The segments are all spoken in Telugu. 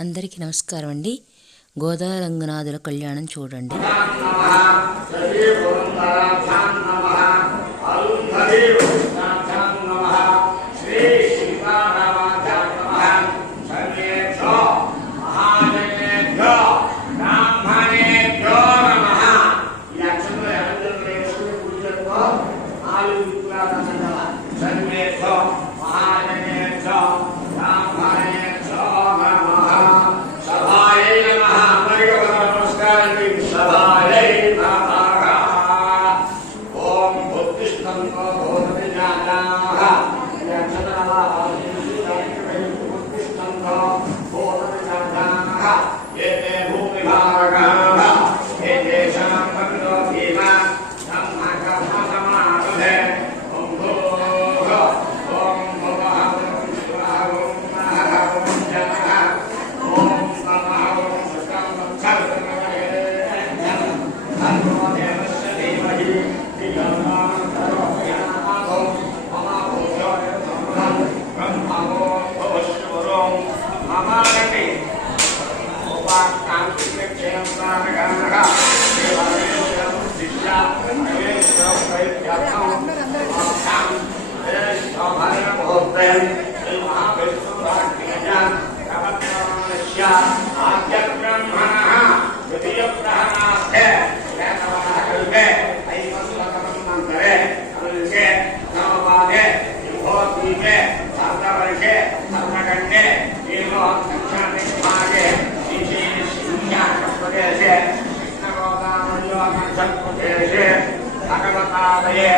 అందరికీ నమస్కారం అండి. గోదారంగనాథుల కళ్యాణం చూడండి. భగవన్నామయే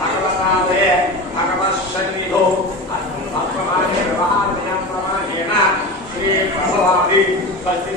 భగవన్నామయే భగవత్సన్నిధో అర్థం భగవానే శ్రీ ప్రభవాది పరిస్థితి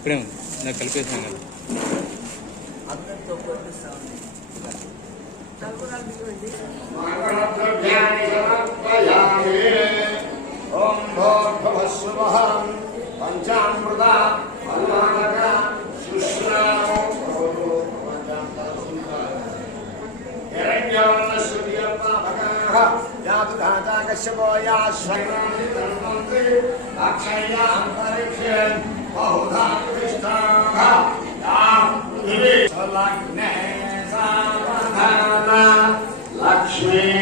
ఇక్కడే ఉంది నాకు కలిపేసాను కదా పంచామృత శ్రుతియప్ప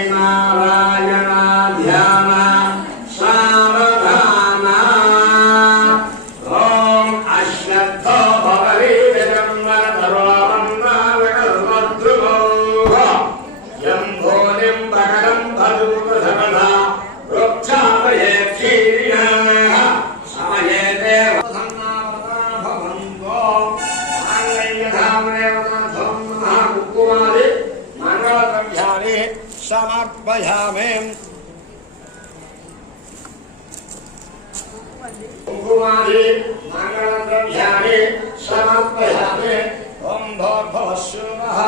లక్ష్మీనారాయణ ध्यायामहे कुंकुमादि मङ्गलद्रव्याणि समर्पयामि ॐ भोर्भवस्योः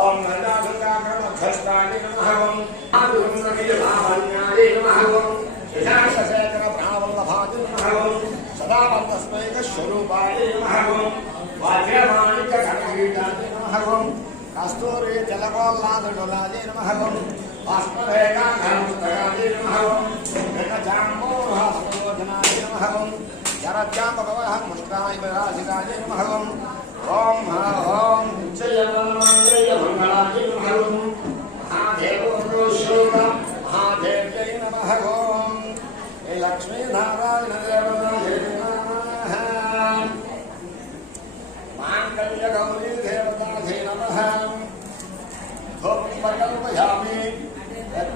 ॐ मदाभृताक्रमभ्यस्तानि नमः ॐ आदुर्मकिलभावन्यानि नमः ॐ शिशाशशेखरप्रावल्लभादि नमः ॐ सदा वर्तस्मैकस्वरूपाणि नमः ॐ वाद्यमाणिकघटकीटानि नमः ॐ कस्तूरी जलकोल्लादुलादे नमः ओम भास्करेगा घनमुद्रगादे नमः ओम गगजाम्बोर्हस्तोधनादे नमः ओम जरत्याम भगवः मुष्टाय विराजितादे नमः ओम ओम ओम जय मंगलादे नमः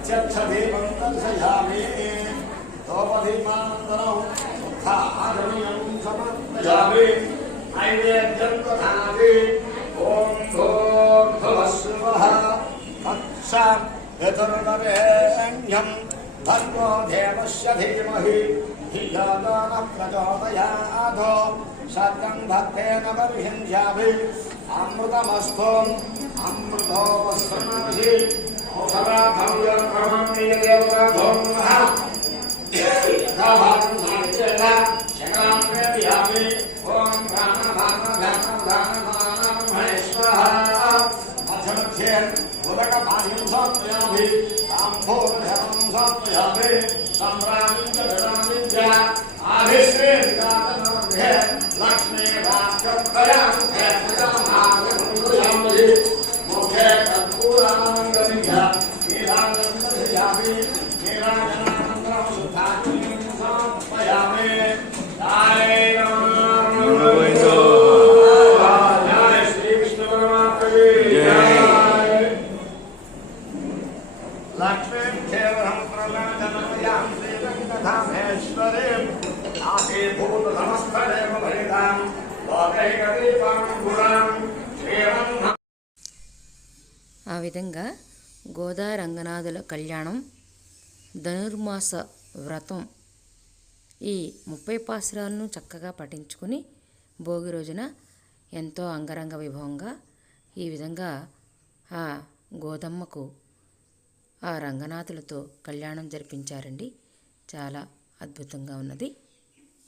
ప్రత్యక్షదీపం దర్శయామి ధూపదీపానంతరం శుద్ధాచమయం సమర్పయామి నైవేద్యం దధామి ఓం భూర్భువస్సువః తత్స యతుర్వరేణ్యం భర్గో దేవస్య ధీమహి ధియాదాన ప్రచోదయాదో సత్యం భక్తేన सम्राजिं च घटामिं च आधिश्रेष्ठातम् ఆ విధంగా గోదా రంగనాథుల కళ్యాణం ధనుర్మాస వ్రతం ఈ ముప్పై పాసురాలను చక్కగా పఠించుకుని భోగి రోజున ఎంతో అంగరంగ వైభవంగా ఈ విధంగా ఆ గోదమ్మకు ఆ రంగనాథులతో కళ్యాణం జరిపించారండి. చాలా అద్భుతంగా ఉన్నది.